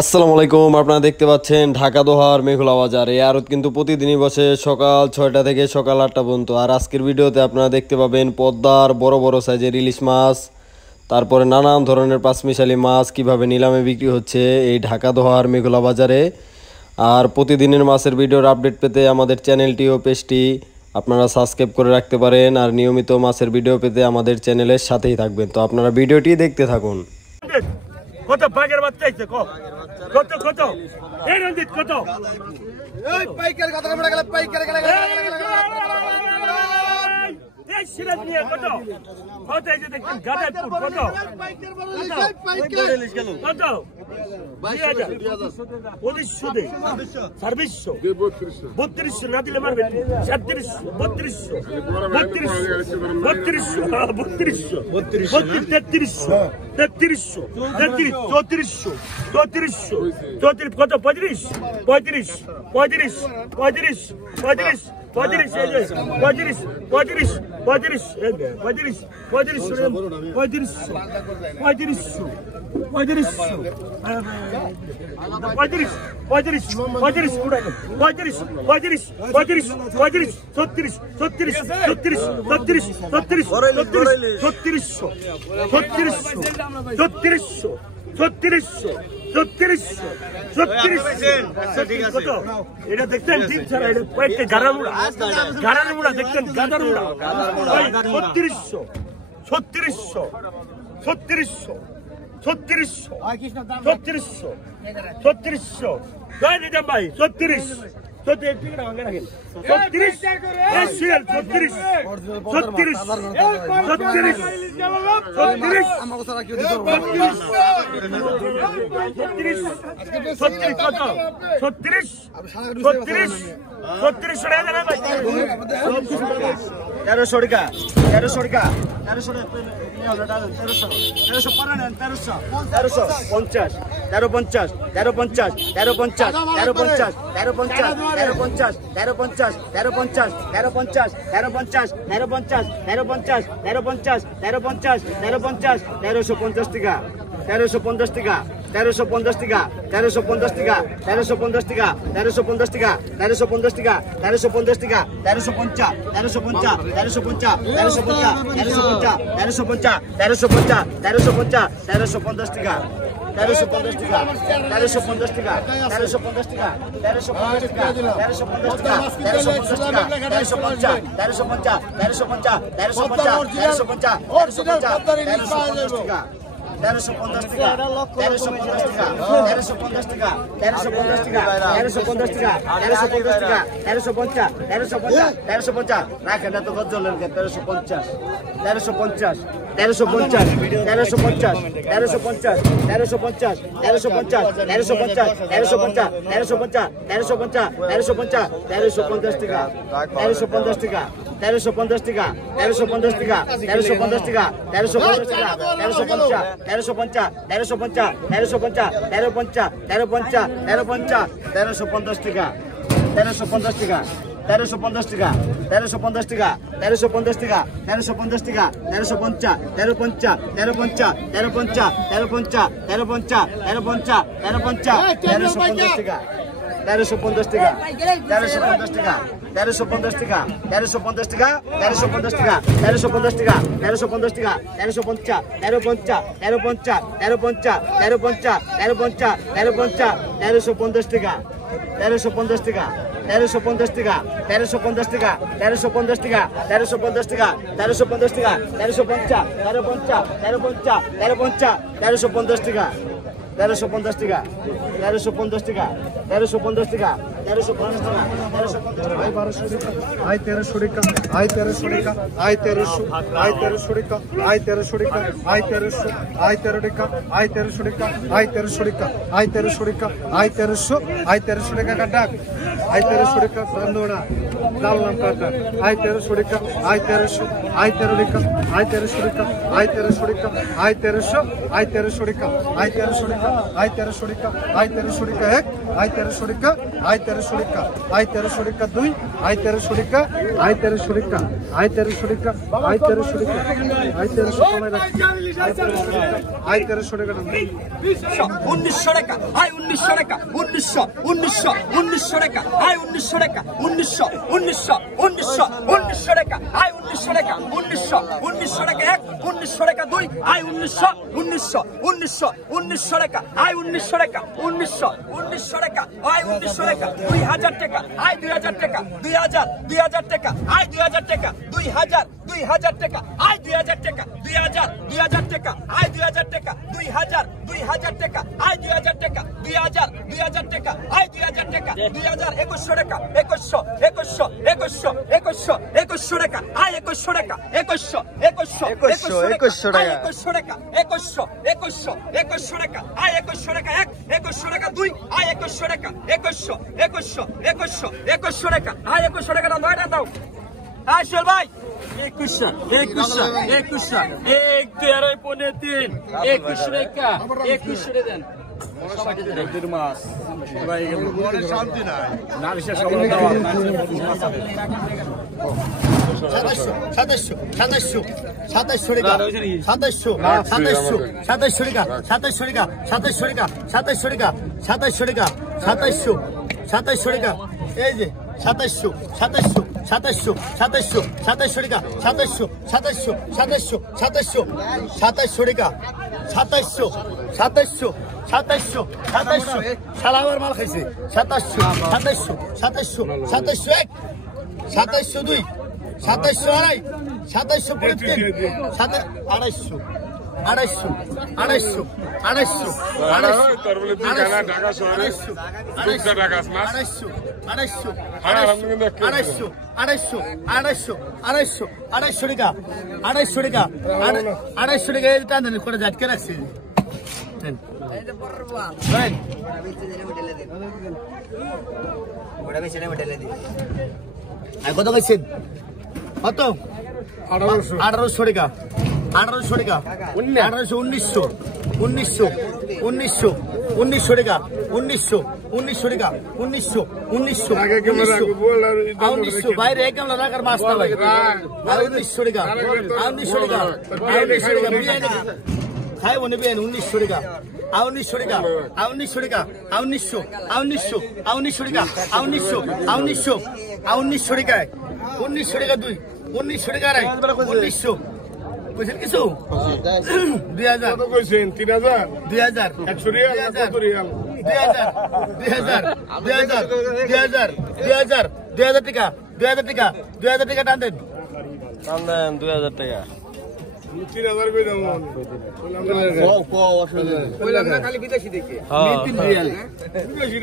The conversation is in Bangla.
আসসালামু আলাইকুম, আপনারা দেখতে পাচ্ছেন ঢাকা দোহার মেঘলা বাজার। এই আড়ত কিন্তু প্রতিদিনই বসে সকাল 6টা থেকে সকাল 8টা পর্যন্ত। আর আজকের ভিডিওতে আপনারা দেখতে পাবেন পদ্মার বড় বড় সাইজের ইলিশ মাছ, তারপরে নানান ধরনের পাঁচমিশালি মাছ কিভাবে নিলামে বিক্রি হচ্ছে এই ঢাকা দোহার মেঘলা বাজারে। আর প্রতিদিনের মাছের ভিডিওর আপডেট পেতে আমাদের চ্যানেলটি ও পেজটি আপনারা সাবস্ক্রাইব করে রাখতে পারেন। আর নিয়মিত মাছের ভিডিও পেতে আমাদের চ্যানেলের সাথেই থাকবেন। তো আপনারা ভিডিওটি দেখতে থাকুন। কত বাগের বাচ্চা আইছে কত কত এই রঞ্জিত কত এই পাইকার কত করে গেল পাইকার গেল এই সিরাজ নিয়ে কত কত এই যে দেখেন গাদারপুর কত পাইকার বড় পাইকার গেল কত 2000 2500 দে 2600 3200 না দিলে মারবে 3700 কত 35 এটা দেখতেন ঠিক ছাড়া এটা কয়েকটা গাড়ার মুড়া দেখতেন গাদার মুড়া 3600 ভাই 36 1300 আয় 1300 টাকা আয় 1300 টাকা আয় 1300 কমাই রাখ আয় 1300 টাকা 1900 টাকা আয় 1900 টাকা 1900 টাকা আয় 1900 টাকা 1900 টাকা আয় 1900 টাকা 1900 টাকা 1 1900 টাকা 2 আয় 1900 টাকা আয় 1900 টাকা 1900 টাকা আয় 1900 টাকা 2000 টাকা আয় 2000 টাকা 2000 টাকা আয় 2000 টাকা 2000 টাকা আয় 2000 টাকা 2000 টাকা আয় 2000 টাকা 2000 টাকা আয় 2000 টাকা 2000 টাকা আয় 2000 টাকা 2100 টাকা 2100 টাকা আয় 2100 টাকা 2100 টাকা 2100 টাকা 2100 টাকা আয় 2100 টাকা 1 2100 টাকা 2 আয় 2100 টাকা 2100 টাকা আয় 2100 টাকা নয়টা দাও আসল ভাই 2100 1 2 3 2100 টাকা 2100 দেন মাছ শান্তি নাই না বিশেষ এই যে 2700 সালামার মাল খাইছে 2700 1 2702 2702 2700 পরে 250 কত কইছেন কত 1800 টাকা 1800 টাকা 1900 টাকা 1900 টাকা 1900 বাইরে কেমন রাখার মাছ না লাগে 1900 টাকা 1900 টাকা খাই মনে বেন 1900 টাকা 1900 টাকা 1900 টাকা 1900 টাকা 1900 টাকা 1900 টাকা 2 1900 টাকা 1900 কইছেন কিছু 2000 কত কইছেন 3000 2000 100 রিয়াল কত রিয়াল 2000 টাকা 2000 টাকা টান দেন 2000 টাকা 3000 কই দাম কইলাম না খালি বিদেশি দেখে 3 রিয়াল বিদেশি